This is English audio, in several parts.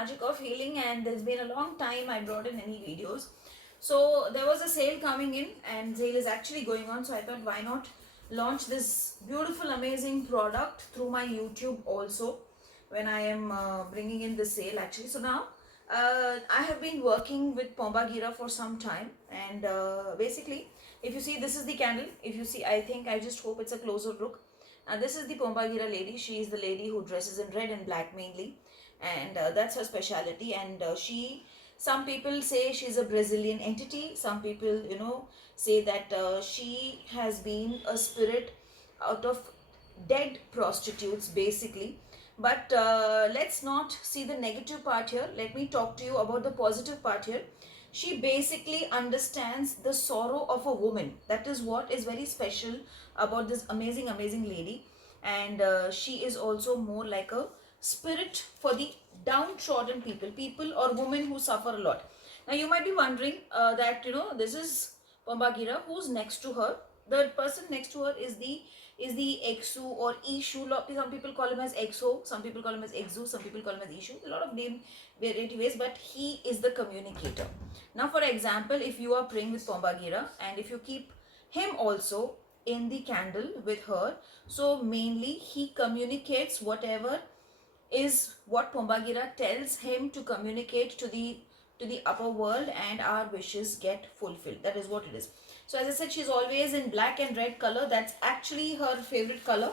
magic of healing, and there's been a long time I brought in any videos. So there was a sale coming in, and sale is actually going on. So I thought, why not launch this beautiful, amazing product through my YouTube also when I am bringing in the sale actually. So now I have been working with Pombagira for some time, and basically, if you see, this is the candle. If you see, I think, I just hope it's a closer look. This is the Pombagira lady. She is the lady who dresses in red and black mainly, and that's her speciality. And some people say she's a Brazilian entity. Some people, say that she has been a spirit out of dead prostitutes, basically. But let's not see the negative part here. Let me talk to you about the positive part here. She basically understands the sorrow of a woman. That is what is very special about this amazing, amazing lady. And she is also more like a spirit for the downtrodden people, people or women who suffer a lot. Now you might be wondering that, this is Pombagira. Who's next to her? The person next to her is the Exu or Ishu. Some people call him as Exo, some people call him as Exu, some people call him as Ishu. A lot of name variety ways, but he is the communicator. Now, for example, if you are praying with Pombagira and if you keep him also in the candle with her, so mainly he communicates whatever is what Pombagira tells him to communicate to the upper world, and our wishes get fulfilled. That is what it is. So as I said, she's always in black and red color. That's actually her favorite color,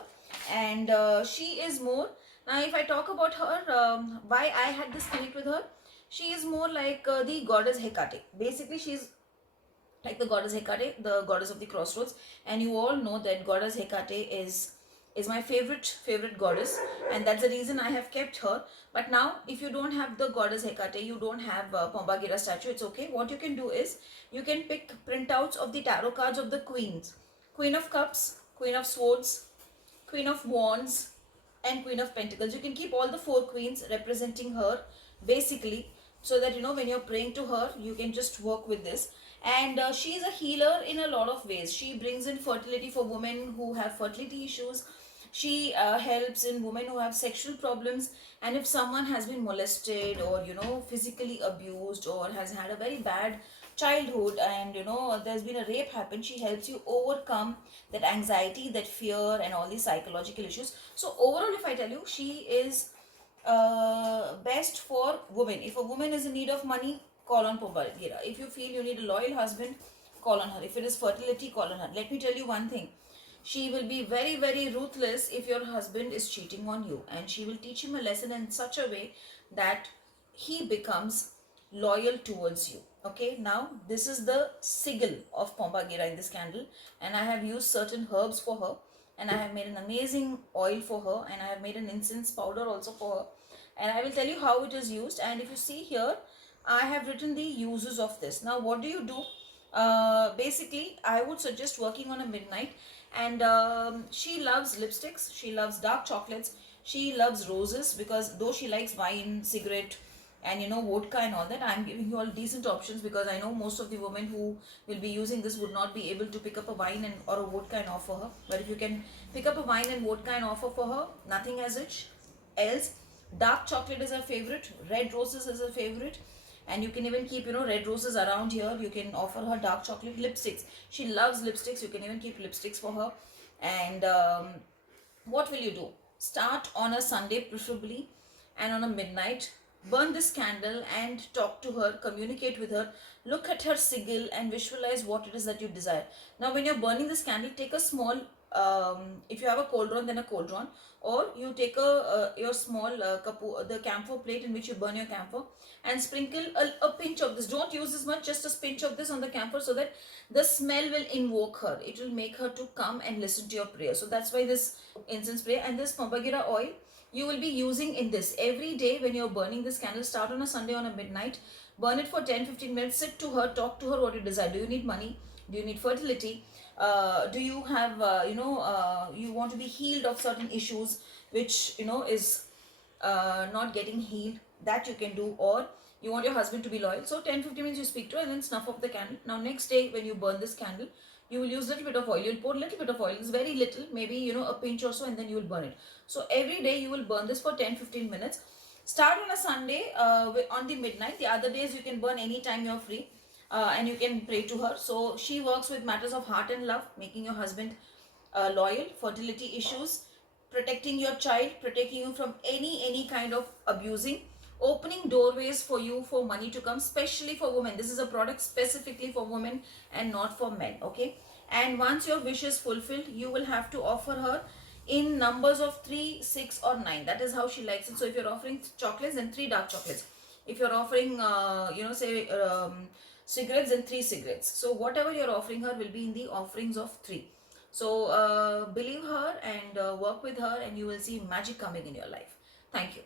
and she is more. Now if I talk about her, why I had this connect with her, she is more like the goddess Hecate. Basically, she's like the goddess Hecate, the goddess of the crossroads, and you all know that goddess Hecate is my favorite goddess, and that's the reason I have kept her. But now, if you don't have the goddess Hecate, you don't have Pombagira statue, it's okay. What you can do is you can pick printouts of the tarot cards of the queens: Queen of Cups, Queen of Swords, Queen of Wands, and Queen of Pentacles. You can keep all the four queens representing her, basically, so that when you're praying to her, you can just work with this. And she is a healer in a lot of ways. She brings in fertility for women who have fertility issues. She helps in women who have sexual problems, and if someone has been molested or physically abused or has had a very bad childhood, and there's been a rape happen, she helps you overcome that anxiety, that fear, and all these psychological issues. So overall, if I tell you, she is best for women. If a woman is in need of money, call on Pombagira. If you feel you need a loyal husband, call on her. If it is fertility, call on her. Let me tell you one thing. She will be very, very ruthless if your husband is cheating on you, and she will teach him a lesson in such a way that he becomes loyal towards you. Okay, now this is the sigil of Pombagira in this candle, and I have used certain herbs for her, and I have made an amazing oil for her, and I have made an incense powder also for her, and I will tell you how it is used. And if you see here, I have written the uses of this. Now what do you do? Basically, I would suggest working on a midnight. And she loves lipsticks, she loves dark chocolates, she loves roses, because though she likes wine, cigarette, and vodka and all that, I'm giving you all decent options, because I know most of the women who will be using this would not be able to pick up a wine and or a vodka and offer her. But if you can pick up a wine and vodka and offer for her, nothing as such else. Dark chocolate is her favorite, red roses is her favorite, and you can even keep red roses around here. You can offer her dark chocolate. Lipsticks, she loves lipsticks, you can even keep lipsticks for her. And what will you do? Start on a Sunday preferably, and on a midnight, burn this candle and talk to her, communicate with her, look at her sigil and visualize what it is that you desire. Now when you're burning this candle, take a small, if you have a cauldron, then a cauldron, or you take your small the camphor plate in which you burn your camphor, and sprinkle a pinch of this. Don't use this much, just a pinch of this on the camphor, so that the smell will invoke her. It will make her to come and listen to your prayer. So that's why this incense prayer. And this Pombagira oil you will be using in this every day when you're burning this candle. Start on a Sunday, on a midnight, burn it for 10-15 minutes, sit to her, talk to her what you desire. Do you need money? Do you need fertility? Do you have you want to be healed of certain issues which is not getting healed? That you can do. Or you want your husband to be loyal, so 10-15 minutes you speak to her and then snuff off the candle. Now next day when you burn this candle, you will use a little bit of oil. You'll pour a little bit of oil. It's very little, maybe a pinch or so, and then you will burn it. So every day you will burn this for 10-15 minutes. Start on a Sunday on the midnight. The other days you can burn anytime you're free, and you can pray to her. So she works with matters of heart and love, making your husband loyal, fertility issues, protecting your child, protecting you from any kind of abusing, opening doorways for you for money to come, especially for women. This is a product specifically for women and not for men. Okay, and once your wish is fulfilled, you will have to offer her in numbers of 3, 6 or 9. That is how she likes it. So if you're offering chocolates, then 3 dark chocolates. If you're offering say cigarettes, then 3 cigarettes. So whatever you're offering her will be in the offerings of 3. So believe her and work with her, and you will see magic coming in your life. Thank you.